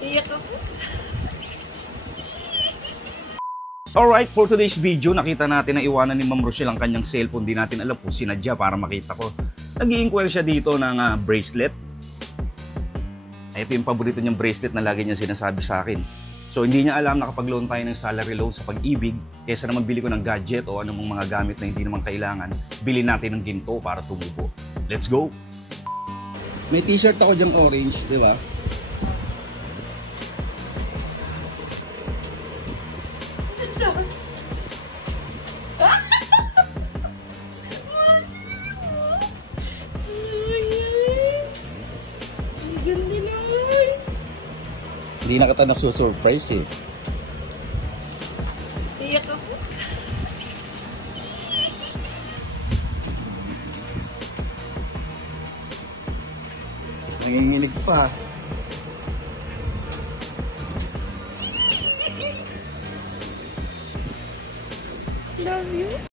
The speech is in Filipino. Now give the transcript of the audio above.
Iyak ako. Alright, for today's video, nakita natin na iwanan ni Ma'am Rochelle ang kanyang cellphone. Di natin alam kung sinadya para makita ko. Nag-i-inquire siya dito ng bracelet. Ito yung paborito niyang bracelet na lagi niya sinasabi sa akin. So hindi niya alam na kapag loan tayo ng salary loan sa Pag-ibig, kaysa naman bili ko ng gadget o anumang mga gamit na hindi naman kailangan, bili natin ng ginto para tumubo. Let's go! May t-shirt ako dyang orange, di ba? Hindi na kita nasusurprise eh. Iyak ako. Nanginginig pa. Love you.